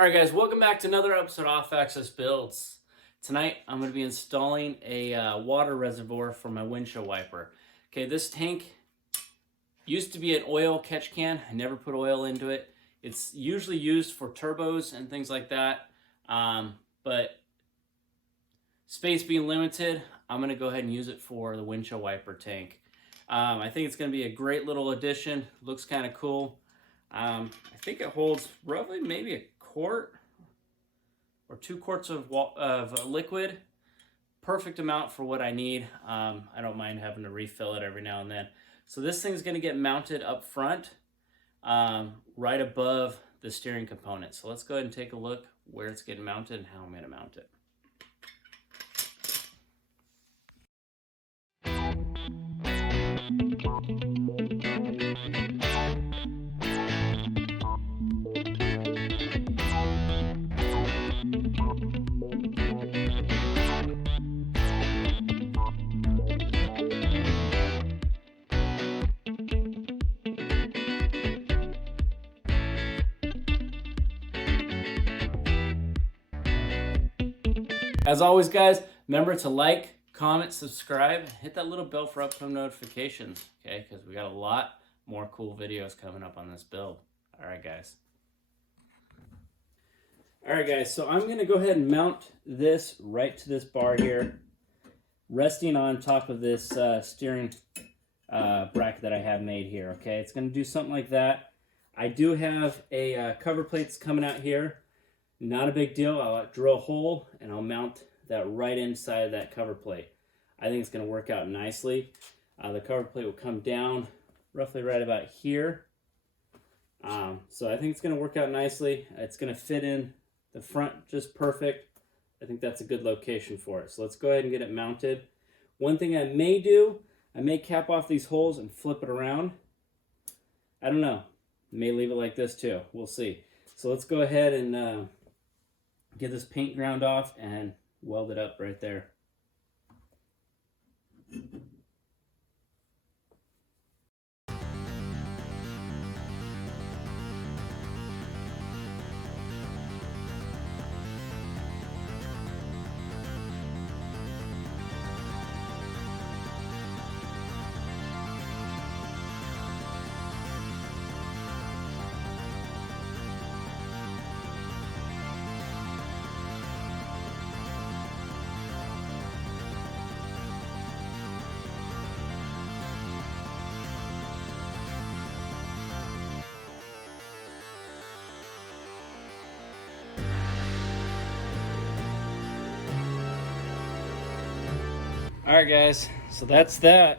Alright guys, welcome back to another episode of Off Access Builds. Tonight I'm going to be installing a water reservoir for my windshield wiper. Okay, this tank used to be an oil catch can. I never put oil into it. It's usually used for turbos and things like that, but space being limited, I'm going to go ahead and use it for the windshield wiper tank. I think it's going to be a great little addition. Looks kind of cool. I think it holds roughly maybe a quart or 2 quarts of liquid. Perfect amount for what I need. I don't mind having to refill it every now and then. So this thing's going to get mounted up front, right above the steering component. So let's go ahead and take a look where it's getting mounted and how I'm going to mount it. As always, guys, remember to like, comment, subscribe, hit that little bell for upcoming notifications, okay? Because we got a lot more cool videos coming up on this build. All right, guys. All right, guys, so I'm going to go ahead and mount this right to this bar here, resting on top of this steering bracket that I have made here, okay? It's going to do something like that. I do have a cover plate that's coming out here. Not a big deal. I'll drill a hole and I'll mount that right inside of that cover plate. I think it's going to work out nicely. The cover plate will come down roughly right about here. So I think it's going to work out nicely. It's going to fit in the front just perfect. I think that's a good location for it. So let's go ahead and get it mounted. One thing I may do, I may cap off these holes and flip it around. I don't know. May leave it like this too. We'll see. So let's go ahead and get this paint ground off and weld it up right there. Alright guys, so that's that.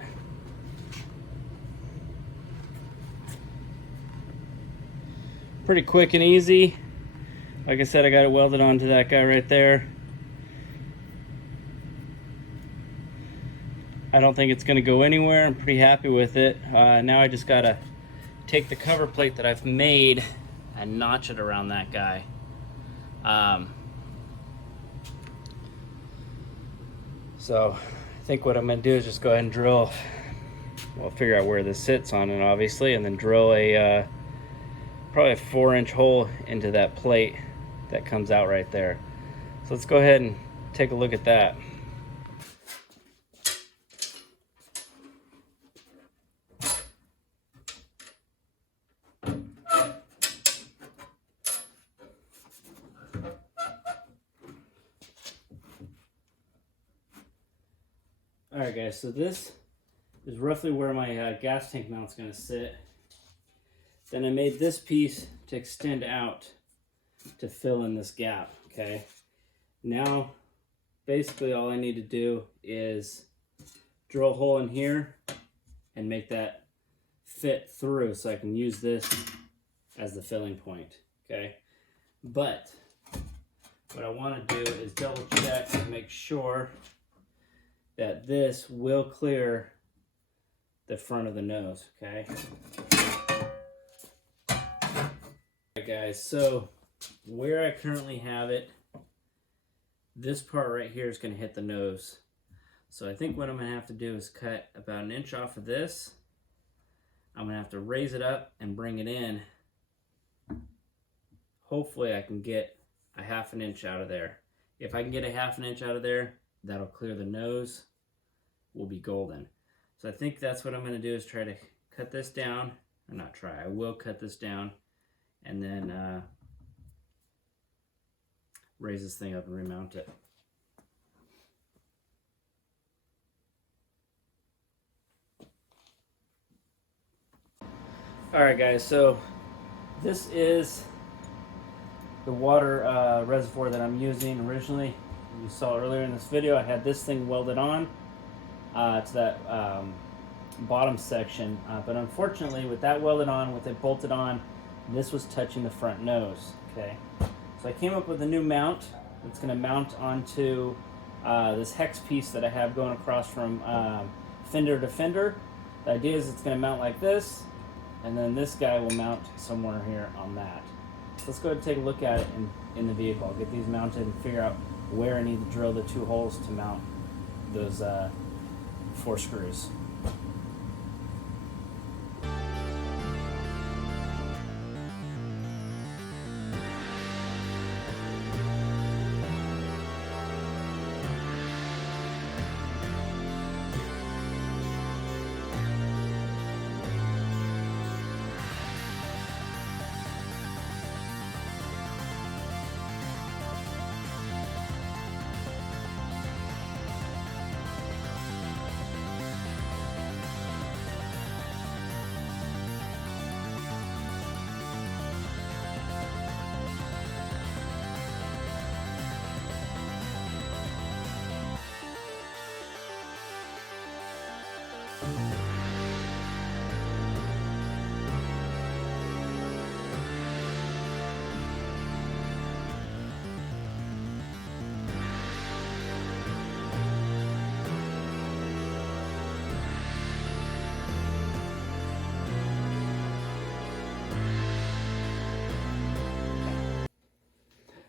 Pretty quick and easy. Like I said, I got it welded onto that guy right there. I don't think it's going to go anywhere. I'm pretty happy with it. Now I just got to take the cover plate that I've made and notch it around that guy. So I think what I'm going to do is just go ahead and drill, well, figure out where this sits on it obviously, and then drill a probably a 4-inch hole into that plate that comes out right there. So let's go ahead and take a look at that. Alright guys, so this is roughly where my gas tank mount's going to sit. Then I made this piece to extend out to fill in this gap, okay? Now, basically all I need to do is drill a hole in here and make that fit through so I can use this as the filling point, okay? But what I want to do is double check and make sure that this will clear the front of the nose, okay? Alright guys, so where I currently have it, this part right here is going to hit the nose. So I think what I'm going to have to do is cut about 1 inch off of this. I'm going to have to raise it up and bring it in, hopefully I can get a 1/2 inch out of there. If I can get a 1/2 inch out of there, that'll clear the nose. We'll be golden. So I think that's what I'm going to do, is try to cut this down. Or not try, I will cut this down and then raise this thing up and remount it. Alright guys, so this is the water reservoir that I'm using originally. You saw earlier in this video I had this thing welded on to that bottom section, but unfortunately with that welded on, with it bolted on, this was touching the front nose. Okay, so I came up with a new mount that's going to mount onto this hex piece that I have going across from fender to fender. The idea is it's going to mount like this, and then this guy will mount somewhere here on that. So let's go ahead and take a look at it in the vehicle. I'll get these mounted and figure out where I need to drill the 2 holes to mount those 4 screws.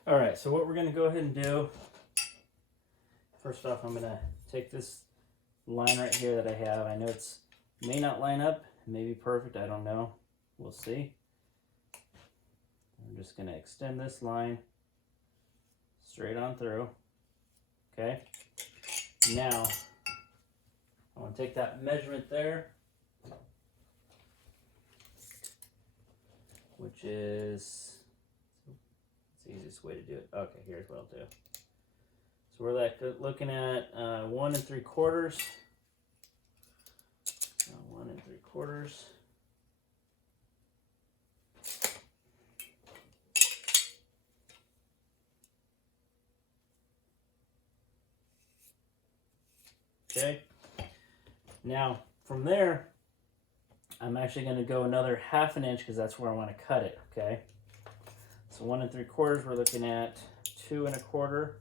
Alright, so what we're going to go ahead and do, first off, I'm going to take this line right here that I have. I know it's may not line up, it may be perfect, I don't know. We'll see. I'm just going to extend this line straight on through. Okay. Now, I want to take that measurement there, which is... the easiest way to do it. Okay, here's what I'll do. So we're looking at 1 3/4. 1 3/4. Okay. Now from there, I'm actually going to go another 1/2 inch because that's where I want to cut it. Okay. So 1 3/4, we're looking at 2 1/4.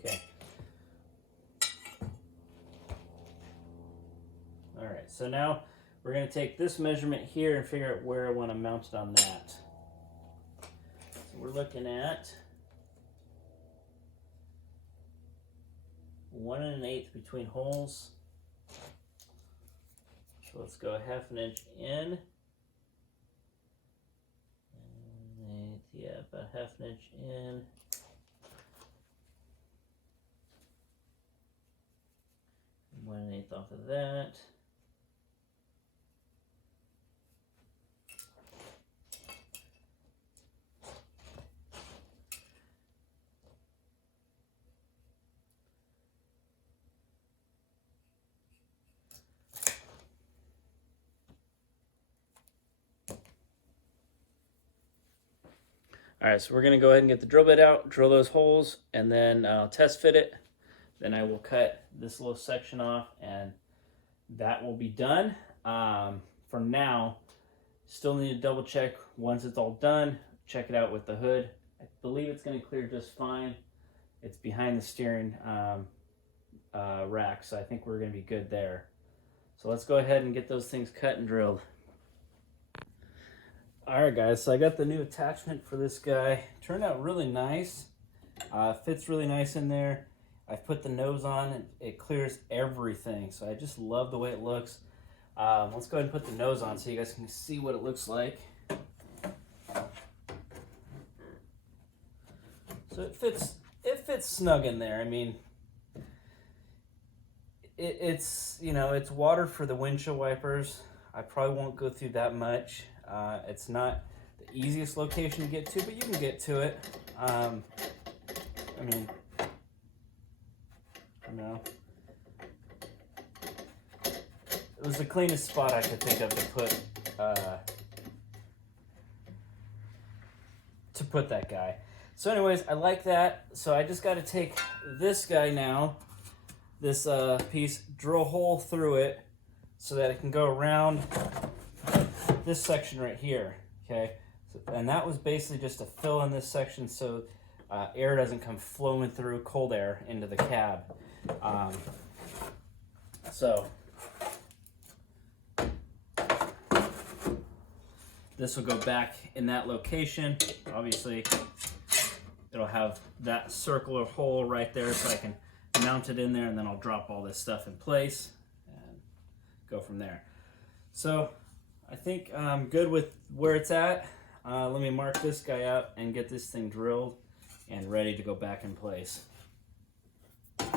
Okay. All right, so now we're going to take this measurement here and figure out where I want to mount it on that. So we're looking at 1 1/8 between holes. So let's go 1/2 inch in. And yeah, about 1/2 inch in. And 1 1/8 off of that. All right, so we're gonna go ahead and get the drill bit out, drill those holes, and then I'll test fit it. Then I will cut this little section off, and that will be done. For now, still need to double check once it's all done, check it out with the hood. I believe it's going to clear just fine. It's behind the steering rack, so I think we're going to be good there. So let's go ahead and get those things cut and drilled. Alright guys, so I got the new attachment for this guy. Turned out really nice. Fits really nice in there. I've put the nose on and it clears everything. So I just love the way it looks. Let's go ahead and put the nose on so you guys can see what it looks like. So it fits snug in there. I mean, it's, you know, it's water for the windshield wipers. I probably won't go through that much. It's not the easiest location to get to, but you can get to it. I mean, you know, it was the cleanest spot I could think of to put that guy. So anyways, I like that. So I just got to take this guy now, this piece, drill a hole through it so that it can go around this section right here, okay? So, and that was basically just to fill in this section so air doesn't come flowing through, cold air, into the cab. So this will go back in that location. Obviously, it'll have that circular hole right there so I can mount it in there, and then I'll drop all this stuff in place and go from there. So I think I'm good with where it's at. Let me mark this guy up and get this thing drilled and ready to go back in place. Hey,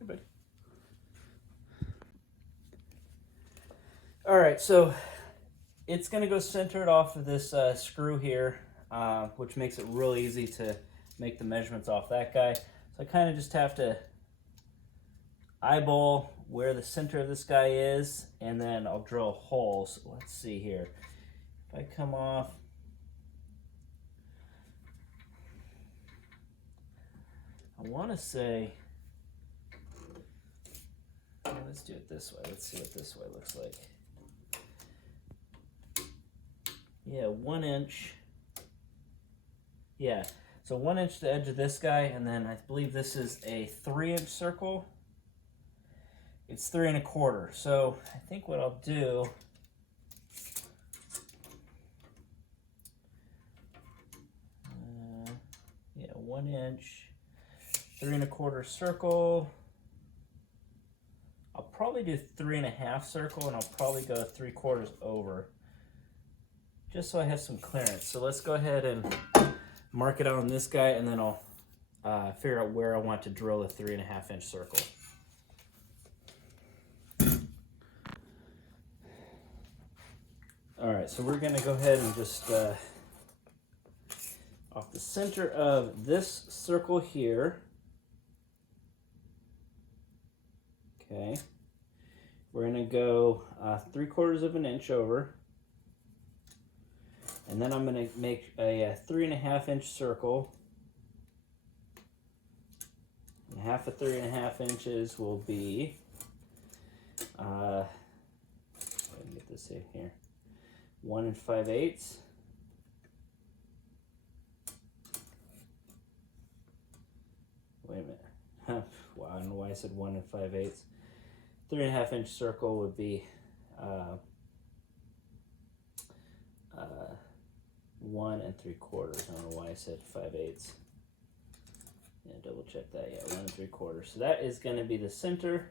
buddy. All right, so it's going to go centered off of this screw here, which makes it real easy to make the measurements off that guy. So I kind of just have to eyeball where the center of this guy is, and then I'll drill a hole. So let's see here. If I come off, I want to say, let's do it this way. Let's see what this way looks like. Yeah, 1 inch. Yeah, so 1 inch the edge of this guy, and then I believe this is a 3-inch circle. It's 3 1/4. So I think what I'll do, yeah, 1 inch, 3 1/4 circle. I'll probably do 3 1/2 circle, and I'll probably go 3/4 over, just so I have some clearance. So let's go ahead and mark it out on this guy, and then I'll figure out where I want to drill a 3 1/2 inch circle. All right, so we're gonna go ahead and just off the center of this circle here. Okay, we're gonna go 3/4 of an inch over, and then I'm gonna make a 3 1/2 inch circle. And half of 3 1/2 inches will be, let me get this in here, 1 5/8. Wait a minute. Wow, I don't know why I said 1 5/8. 3 1/2 inch circle would be 1 3/4. I don't know why I said 5/8. Yeah, double check that. Yeah, 1 3/4. So that is going to be the center.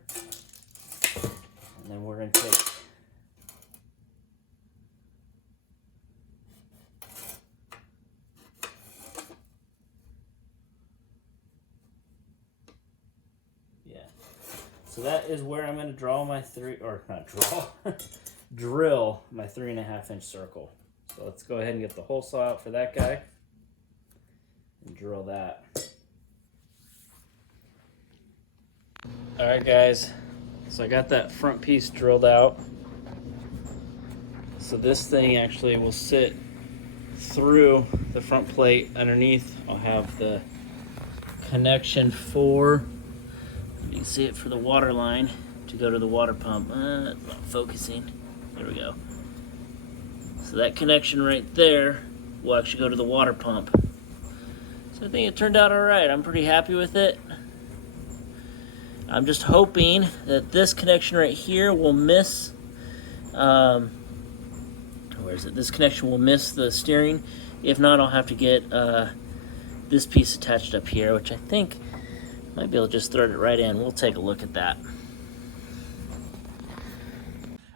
And then we're going to take so that is where I'm going to draw my drill my 3 1/2 inch circle. So let's go ahead and get the hole saw out for that guy and drill that. All right, guys. So I got that front piece drilled out. So this thing actually will sit through the front plate. Underneath, I'll have the connection for, you can see it, for the water line to go to the water pump. It's not focusing. There we go. So that connection right there will actually go to the water pump. So I think it turned out all right. I'm pretty happy with it. I'm just hoping that this connection right here will miss, where is it? This connection will miss the steering. If not, I'll have to get this piece attached up here, which I think might be able to just thread it right in. We'll take a look at that.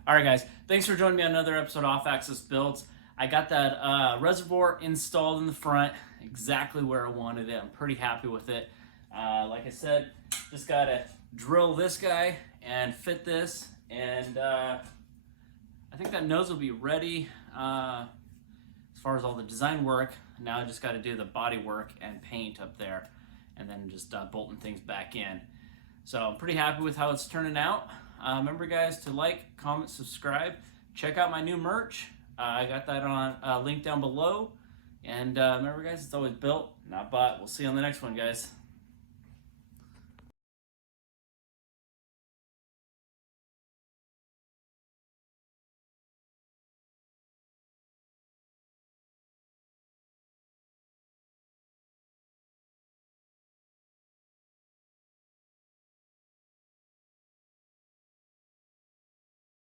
All right, guys. Thanks for joining me on another episode of Off Axis Builds. I got that reservoir installed in the front exactly where I wanted it. I'm pretty happy with it. Like I said, just got to drill this guy and fit this, and I think that nose will be ready as far as all the design work. Now I just got to do the body work and paint up there, and then just bolting things back in. So I'm pretty happy with how it's turning out. Remember, guys, to like, comment, subscribe. Check out my new merch. I got that on link down below. And remember, guys, it's always built, not bought. We'll see you on the next one, guys.